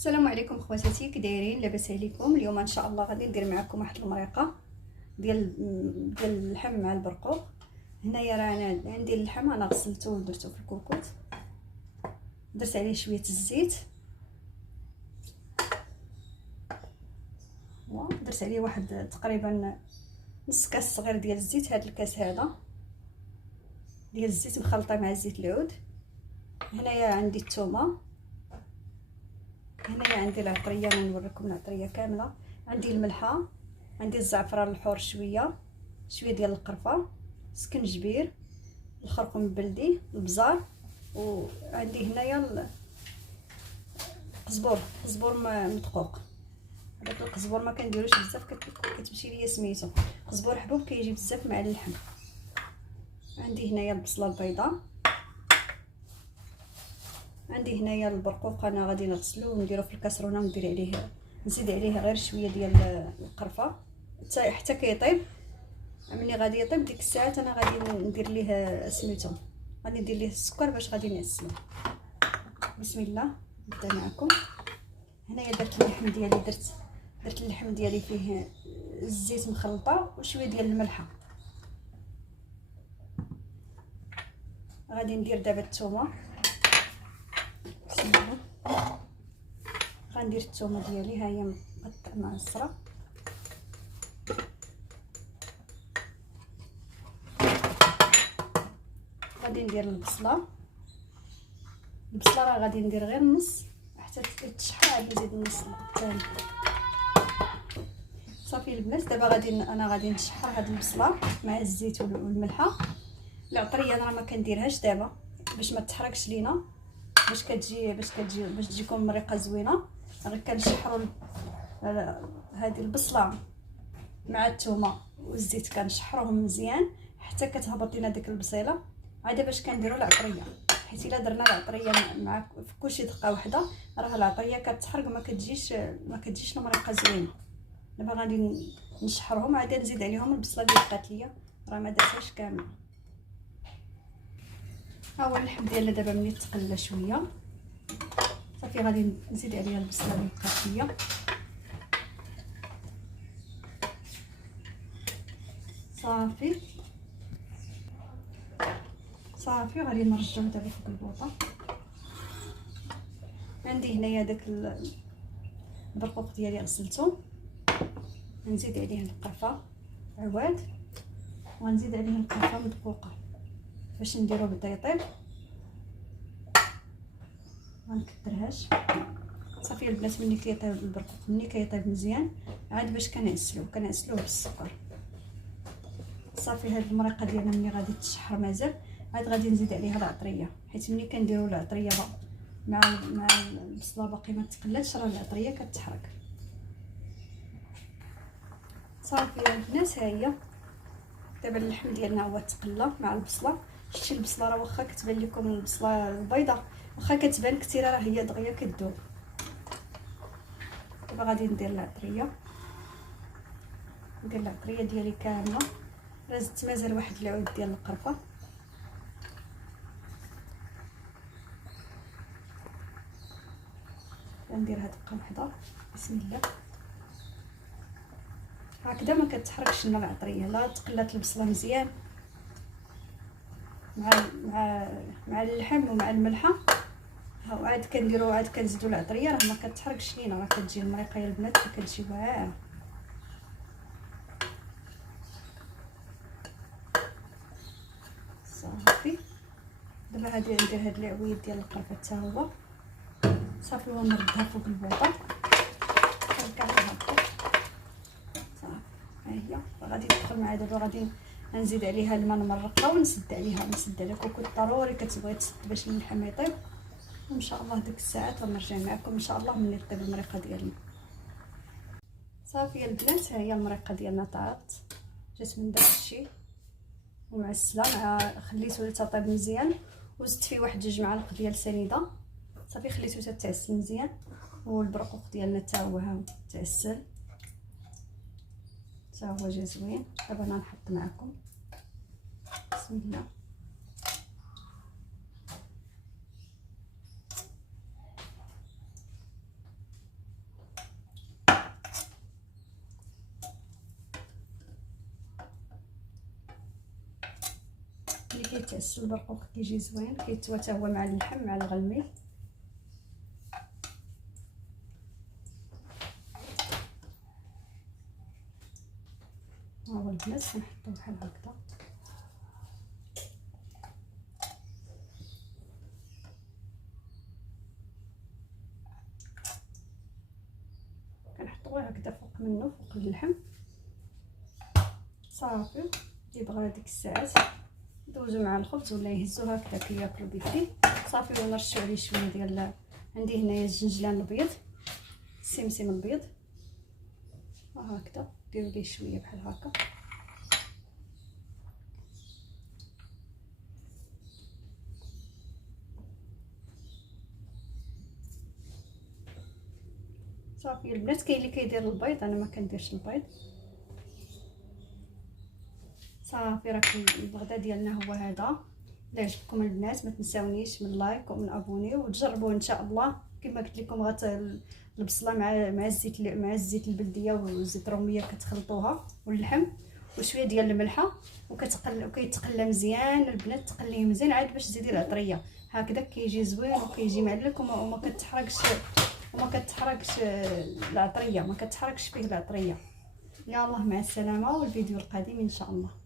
السلام عليكم خواتاتي، كي دايرين؟ لاباس عليكم؟ اليوم ان شاء الله غادي ندير معكم واحد المريقه ديال اللحم مع البرقوق. هنايا راه انا عندي اللحم، انا غسلته ودرته في الكوكوط، درت عليه شويه الزيت ودرت عليه واحد تقريبا نص كاس صغير ديال الزيت. هذا الكاس هذا ديال الزيت مخلطه مع زيت العود. هنايا عندي الثومه، هنايا عندي العطريه، نوريكم العطريه كامله. عندي الملحه، عندي الزعفران الحور، شويه ديال القرفه، سكنجبير، الخرقوم البلدي، البزار، وعندي هنايا القزبور مدقوق. هذاك القزبور ما كنديروش بزاف، كتمشي ليا سميتو قزبور حبوب، كيجي بزاف مع اللحم. عندي هنايا البصله البيضاء، عندي هنايا البرقوق، انا غادي نغسلو ونديرو في الكاسرونه وندير عليه، نزيد عليه غير شويه ديال القرفه حتى كيطيب. ملي غادي يطيب ديك الساعات انا غادي ندير ليه سميتو، غادي ندير ليه السكر باش غادي نعسلو. بسم الله نبدا معكم. هنايا درت اللحم ديالي، درت اللحم ديالي فيه الزيت مخلطه وشويه ديال الملحه. غادي ندير دابا الثومه، بسم الله. غندير الثومه ديالي، ها هي مقطع معصره. غادي ندير البصله راه غادي ندير غير نص حتى تشحر، عاد نزيد النص الثاني. صافي البنات، دابا انا غادي نشحر هاد البصله مع الزيت والملحه. العطريه انا ما كنديرهاش دابا باش ما تحرقش لينا، باش تجيكم مريقه زوينه. غير كنشحروا هذه البصله مع الثومه والزيت، كنشحروهم مزيان حتى كتهبط لينا ديك البصيله. عاد باش كنديروا العطريه، حيت الا درنا العطريه مع في كلشي دقه واحده راه العطريه كتحرق، ما كتجيش المريقه زوينه. دابا غادي نشحرهم، عاد نزيد عليهم البصله اللي بقات ليا، راه ما درتهاش كامله. ها هو اللحم ديالنا دابا ملي تقلى شويه، صافي غادي نزيد عليها البصله اللي بقات ليا. صافي غادي نرجعو دابا فوق البوطه. عندي هنايا داك البرقوق ديالي غسلته، نزيد عليه القرفه عواد، وغنزيد عليه القرفه مدقوقه باش نديرو بدا يطيب. غنكثرهاش. صافي البنات، ملي كيطيب البرقوق، ملي كيطيب مزيان عاد باش كنعسلوه بالسكر. صافي هاد المريقه ديالنا ملي غادي تشحر مازال، عاد غادي نزيد عليها العطريه، حيت ملي كنديروا العطريه مع البصله باقي ما تقلاتش، راه العطريه كتحرق. صافي البنات، ها هي دابا اللحم ديالنا هو تقلى مع البصله. شتي البصله راه واخا كتبان لكم البصله البيضاء، واخا كتبان كثيره، راه هي دغيا كتذوب. دابا غادي ندير العطريه ديالي كامله. راه زدت مازال واحد العود ديال القرفه. غنديرها دقه وحده، بسم الله. هكذا ما كتحركش لنا العطريه، لا تقلات البصله مزيان مع اللحم ومع الملحه. ها عاد كنديروا، عاد كنزيدوا العطريه، راه ما كتحركش لينا، راه كتجي المريقه يا البنات كتجي واعره. صافي دابا غادي ندير هاد العويد ديال القرفه حتى هو صافي، ونردها فوق البوطه. نرجع لها الضوء. صافي ها هي غادي تدخل معايا. دابا غادي نزيد عليها الماء نمرقها ونسد على كوكوط. ضروري كتبغي تسد باش اللحم يطيب، وان شاء الله ديك الساعات غنرجع معكم ان شاء الله ملي طيب المريقه ديالنا. صافي البنات، ها هي المريقه ديالنا طابت، جات من داك الشيء ومعسله. خليته حتى طيب مزيان، وزدت فيه واحد 2 معالق ديال سنيده. صافي خليته حتى تعسل مزيان، والبرقوق ديالنا حتى هو ها تعسل، حتى هو جا زوين. دابا انا نحط معكم، بسم الله. كيتعس البرقوق كيجي زوين، كيتوا حتى هو مع اللحم مع الغلميل. ها هو البنات كنحطو بحال هكذا. كنحطوه هكذا فوق منه فوق اللحم صافي. اللي بغا ديك الساعات يدوزو مع الخبز ولا يهزو هكذا كياكلو بيديه صافي. ونرشو عليه شويه ديال، عندي هنايا الجنجلان البيض، السمسم البيض، وهكذا ديروا ليه شويه بحال هكا. صافي البنات. كاين اللي كيدير البيض، انا ما كنديرش البيض. صافي راه الغدا ديالنا هو هذا. الا عجبكم البنات ما تنساونيش من لايك ومن ابوني وتجربوه ان شاء الله. كما قلت لكم البصله مع الزيت البلديه والزيت الروميه كتخلطوها واللحم وشويه ديال الملحه وكيتقلى مزيان البنات. تقليه مزيان عاد باش تزيدي العطريه هكذا كيجي زوين وكيجي معلك وما كتحرقش العطريه، ما كتحرقش فيه العطريه. يلا مع السلامه والفيديو القادم ان شاء الله.